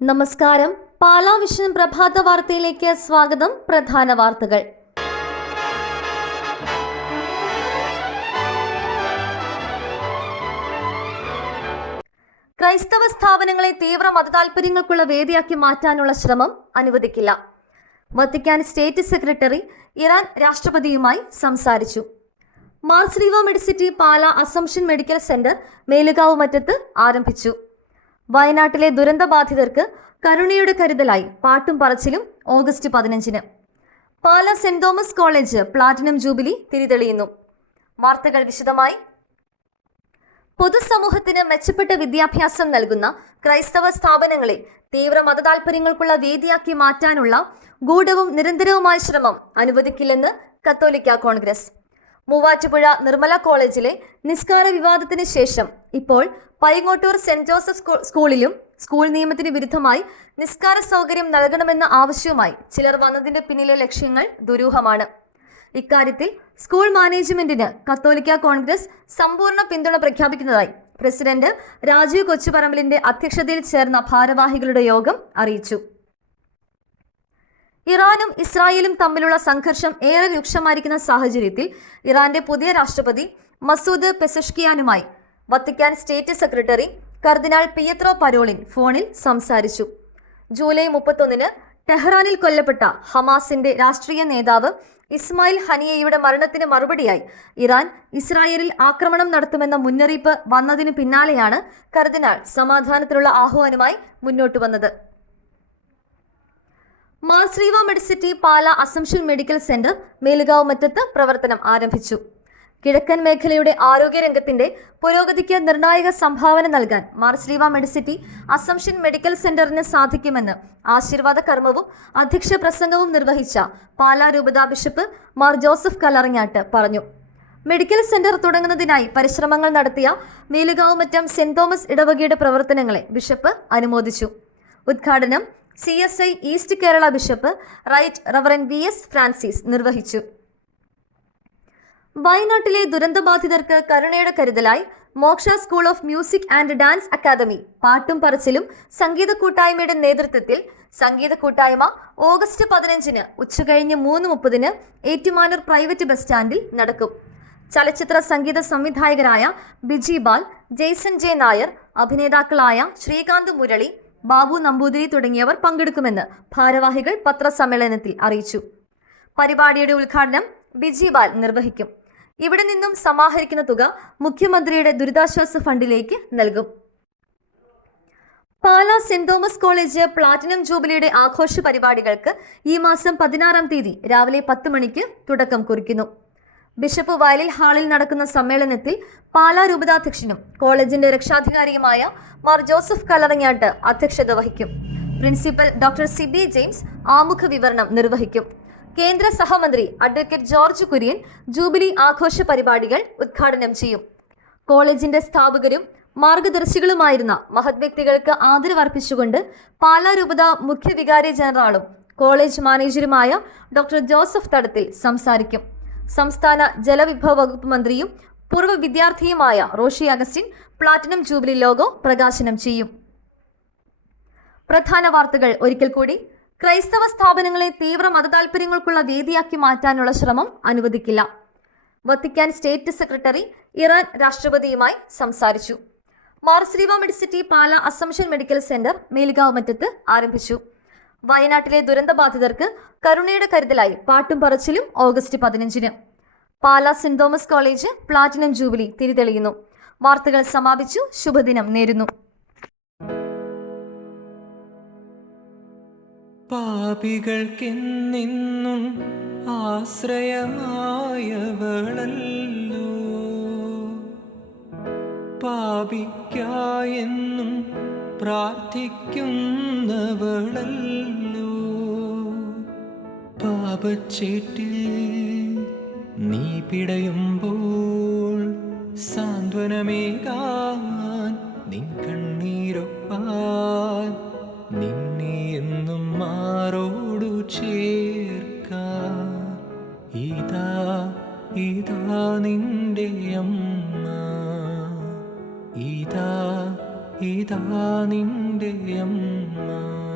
നമസ്കാരം. പാലാ വിഷൻ പ്രഭാത വാർത്തയിലേക്ക് സ്വാഗതം. പ്രധാന വാർത്തകൾ. ക്രൈസ്തവ സ്ഥാപനങ്ങളെ തീവ്ര മതതാൽപര്യങ്ങൾക്കുള്ള വേദിയാക്കി മാറ്റാനുള്ള ശ്രമം അനുവദിക്കില്ല. വത്തിക്കാൻ സ്റ്റേറ്റ് സെക്രട്ടറി ഇറാൻ രാഷ്ട്രപതിയുമായി സംസാരിച്ചു. Marsleeva medicity Pala assumption medical centre Melukavu മറ്റത്ത് ആരംഭിച്ചു. വയനാട്ടിലെ ദുരന്തബാധിതർക്ക് കരുണയുടെ കരുതലായി പാട്ടും പറച്ചിലും ഓഗസ്റ്റ് പതിനഞ്ചിന്. Pala saint Thomas college platinum jubilee തിരിതെളിയുന്നു. വാർത്തകൾ വിശദമായി. പൊതുസമൂഹത്തിന് മെച്ചപ്പെട്ട വിദ്യാഭ്യാസം നൽകുന്ന ക്രൈസ്തവ സ്ഥാപനങ്ങളെ തീവ്ര മതതാൽപര്യങ്ങൾക്കുള്ള വേദിയാക്കി മാറ്റാനുള്ള ഗൂഢവും നിരന്തരവുമായ ശ്രമം അനുവദിക്കില്ലെന്ന് കത്തോലിക്ക കോൺഗ്രസ്. മൂവാറ്റുപുഴ നിർമ്മല കോളേജിലെ നിസ്കാര വിവാദത്തിന് ശേഷം ഇപ്പോൾ പൈങ്ങോട്ടൂർ സെന്റ് ജോസഫ് സ്കൂളിലും സ്കൂൾ നിയമത്തിന് വിരുദ്ധമായി നിസ്കാര സൗകര്യം നൽകണമെന്ന ആവശ്യവുമായി ചിലർ വന്നതിന്റെ പിന്നിലെ ലക്ഷ്യങ്ങൾ ദുരൂഹമാണ്. ഇക്കാര്യത്തിൽ സ്കൂൾ മാനേജ്മെന്റിന് കത്തോലിക്ക കോൺഗ്രസ് സമ്പൂർണ പിന്തുണ പ്രഖ്യാപിക്കുന്നതായി പ്രസിഡന്റ് രാജീവ് കൊച്ചുപറമ്പലിന്റെ അധ്യക്ഷതയിൽ ചേർന്ന ഭാരവാഹികളുടെ യോഗം അറിയിച്ചു. ഇറാനും ഇസ്രായേലും തമ്മിലുള്ള സംഘർഷം ഏറെ രൂക്ഷമായിരിക്കുന്ന സാഹചര്യത്തിൽ ഇറാന്റെ പുതിയ രാഷ്ട്രപതി മസൂദ് പെസഷ്കിയാനുമായി വത്തിക്കാൻ സ്റ്റേറ്റ് സെക്രട്ടറി കർദിനാൾ പിയത്രോ പരോളിൻ ഫോണിൽ സംസാരിച്ചു. ജൂലൈ മുപ്പത്തൊന്നിന് ടെഹ്റാനിൽ കൊല്ലപ്പെട്ട ഹമാസിന്റെ രാഷ്ട്രീയ നേതാവ് ഇസ്മായിൽ ഹനിയയുടെ മരണത്തിന് മറുപടിയായി ഇറാൻ ഇസ്രായേലിൽ ആക്രമണം നടത്തുമെന്ന മുന്നറിയിപ്പ് വന്നതിന് പിന്നാലെയാണ് കർദിനാൾ സമാധാനത്തിലുള്ള ആഹ്വാനുമായി മുന്നോട്ട് വന്നത്. Mar Sleeva medicity Pala assumption medical centre Melukavu മറ്റത്ത് പ്രവർത്തനം ആരംഭിച്ചു. കിഴക്കൻ മേഖലയുടെ ആരോഗ്യരംഗത്തിന്റെ പുരോഗതിക്ക് നിർണായക സംഭാവന നൽകാൻ മാർസ്ലീവ മെഡിസിറ്റി അസംഷൻ മെഡിക്കൽ സെന്ററിന് സാധിക്കുമെന്ന് ആശീർവാദ കർമ്മവും അധ്യക്ഷ പ്രസംഗവും നിർവഹിച്ച പാലാ രൂപതാ ബിഷപ്പ് മാർ ജോസഫ് കലറിഞ്ഞാട്ട് പറഞ്ഞു. മെഡിക്കൽ സെന്റർ തുടങ്ങുന്നതിനായി പരിശ്രമങ്ങൾ നടത്തിയ മേലുകാവുമറ്റം സെന്റ് തോമസ് ഇടവകയുടെ പ്രവർത്തനങ്ങളെ ബിഷപ്പ് അനുമോദിച്ചു. ഉദ്ഘാടനം C S I east Kerala bishop right reverend V S Francis നിർവഹിച്ചു. വയനാട്ടിലെ ദുരന്തബാധിതർക്ക് കരുണയുടെ കരുതലായി Moksha school of music and dance academy പാട്ടും പറച്ചിലും സംഗീത കൂട്ടായ്മയുടെ നേതൃത്വത്തിൽ സംഗീത കൂട്ടായ്മ ഓഗസ്റ്റ് പതിനഞ്ചിന് ഉച്ചകഴിഞ്ഞ് മൂന്ന് മുപ്പതിന് ഏറ്റുമാനൂർ പ്രൈവറ്റ് ബസ് സ്റ്റാൻഡിൽ നടക്കും. ചലച്ചിത്ര സംഗീത സംവിധായകരായ ബിജി ബാൽ ജെയ്സൺ ജെ നായർ അഭിനേതാക്കളായ ശ്രീകാന്ത് മുരളി ബാബു നമ്പൂതിരി തുടങ്ങിയവർ പങ്കെടുക്കുമെന്ന് ഭാരവാഹികൾ പത്രസമ്മേളനത്തിൽ അറിയിച്ചു. പരിപാടിയുടെ ഉദ്ഘാടനം ബിജി ബാൽ നിർവഹിക്കും. ഇവിടെ നിന്നും സമാഹരിക്കുന്ന തുക മുഖ്യമന്ത്രിയുടെ ദുരിതാശ്വാസ ഫണ്ടിലേക്ക് നൽകും. Pala saint Thomas college platinum ജൂബിലിയുടെ ആഘോഷ പരിപാടികൾക്ക് ഈ മാസം പതിനാറാം തീയതി രാവിലെ പത്ത് മണിക്ക് തുടക്കം കുറിക്കുന്നു. ബിഷപ്പ് വയലിൽ ഹാളിൽ നടക്കുന്ന സമ്മേളനത്തിൽ പാലാ രൂപതാധ്യക്ഷനും കോളേജിന്റെ രക്ഷാധികാരിയുമായ മാർ ജോസഫ് കലറങ്ങാട്ട് അധ്യക്ഷത വഹിക്കും. പ്രിൻസിപ്പൽ ഡോക്ടർ സിബി ജെയിംസ് ആമുഖ വിവരണം നിർവഹിക്കും. കേന്ദ്ര സഹമന്ത്രി അഡ്വക്കേറ്റ് ജോർജ് കുര്യൻ ജൂബിലി ആഘോഷ പരിപാടികൾ ഉദ്ഘാടനം ചെയ്യും. കോളേജിന്റെ സ്ഥാപകരും മാർഗദർശികളുമായിരുന്ന മഹത് വ്യക്തികൾക്ക് ആദരവർപ്പിച്ചുകൊണ്ട് പാലാ രൂപത മുഖ്യ വികാരി ജനറാളും കോളേജ് മാനേജരുമായ ഡോക്ടർ ജോസഫ് തടത്തിൽ സംസാരിക്കും. സംസ്ഥാന ജലവിഭവ വകുപ്പ് മന്ത്രിയും പൂർവ വിദ്യാർത്ഥിയുമായ Roshi Augustine platinum jubilee logo പ്രകാശനം ചെയ്യും. പ്രധാന വാർത്തകൾ ഒരിക്കൽ കൂടി. ക്രൈസ്തവ സ്ഥാപനങ്ങളെ തീവ്ര മതതാൽപര്യങ്ങൾക്കുള്ള വേദിയാക്കി മാറ്റാനുള്ള ശ്രമം അനുവദിക്കില്ല. വത്തിക്കാൻ സ്റ്റേറ്റ് സെക്രട്ടറി ഇറാൻ രാഷ്ട്രപതിയുമായി സംസാരിച്ചു. Marsleeva medicity Pala assumption medical centre Melukavu മറ്റത്ത് ആരംഭിച്ചു. വയനാട്ടിലെ ദുരന്തബാധിതർക്ക് കരുണയുടെ കരുതലായി പാട്ടും പറച്ചിലും ഓഗസ്റ്റ് പതിനഞ്ചിന്. Pala saint Thomas college platinum jubilee തിരിതെളിയുന്നു. വാർത്തകൾ സമാപിച്ചു. ശുഭദിനം നേരുന്നു. പാപികൾക്കെന്നും ആശ്രയമായവളല്ലോ? പാപിക്കായെന്നും പ്രാർത്ഥിക്കുന്നവളല്ലോ. പാപച്ചേട്ടിൽ നീ പിടയുമ്പോൾ സാന്ത്വനമേകാൻ ഇതാ നിന്റെ അമ്മ.